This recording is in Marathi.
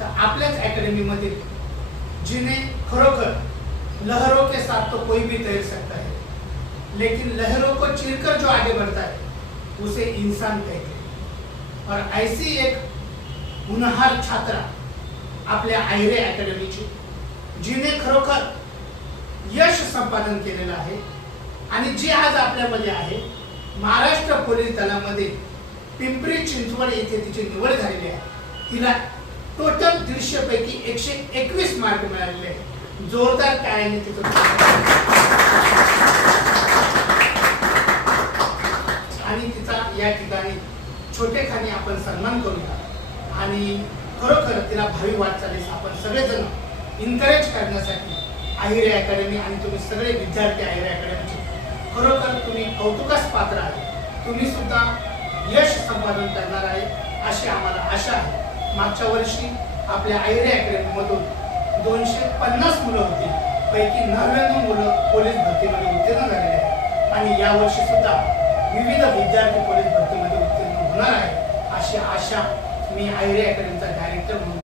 तर आपल्याच अकेडमी मध्ये जिन्हें खरोखर लहरों के साथ तो कोई भी तैर सकता है, लेकिन लहरों को चीरकर जो आगे बढ़ता है उसे इंसान कहते हैं। और ऐसी एक होनहार छात्रा आपल्या आहिरे अकॅडमीची, जिने खरोखर यश संपादन केलेलं आहे आणि जी आज आपल्यामध्ये आहे। महाराष्ट्र पोलीस दलामध्ये पिंपरी चिंचवड येथे तिची निवड झालेली आहे। तिला टोटल 150 पैकी 121 मार्क मिळालेले आहेत। जोरदार टाळ्यांनी तिचं आणि तिचा या ठिकाणी छोटेखानी आपण सन्मान करूया आणि खरोखर तिला भावी वाटचालीस आपण सगळेजण इन्करेज करण्यासाठी आहिरे अकॅडमी आणि तुम्ही सगळे विद्यार्थी आहिरे अकॅडमीचे खरोखर तुम्ही कौतुकास पात्र आहे। तुम्ही सुद्धा यश संपादन करणार आहे अशी आम्हाला आशा आहे। मागच्या वर्षी आपल्या आहिरे अकॅडमी मधून 250 मुलं होती, पैकी 99 मुलं पोलीस भरतीमध्ये उत्तीर्ण झालेले आहेत आणि या वर्षी सुद्धा विविध विद्यार्थी पोलीस भरतीमध्ये उत्तीर्ण होणार आहे अशी आशा मी आहिरे अकॅडमीचा डायरेक्टर म्हणून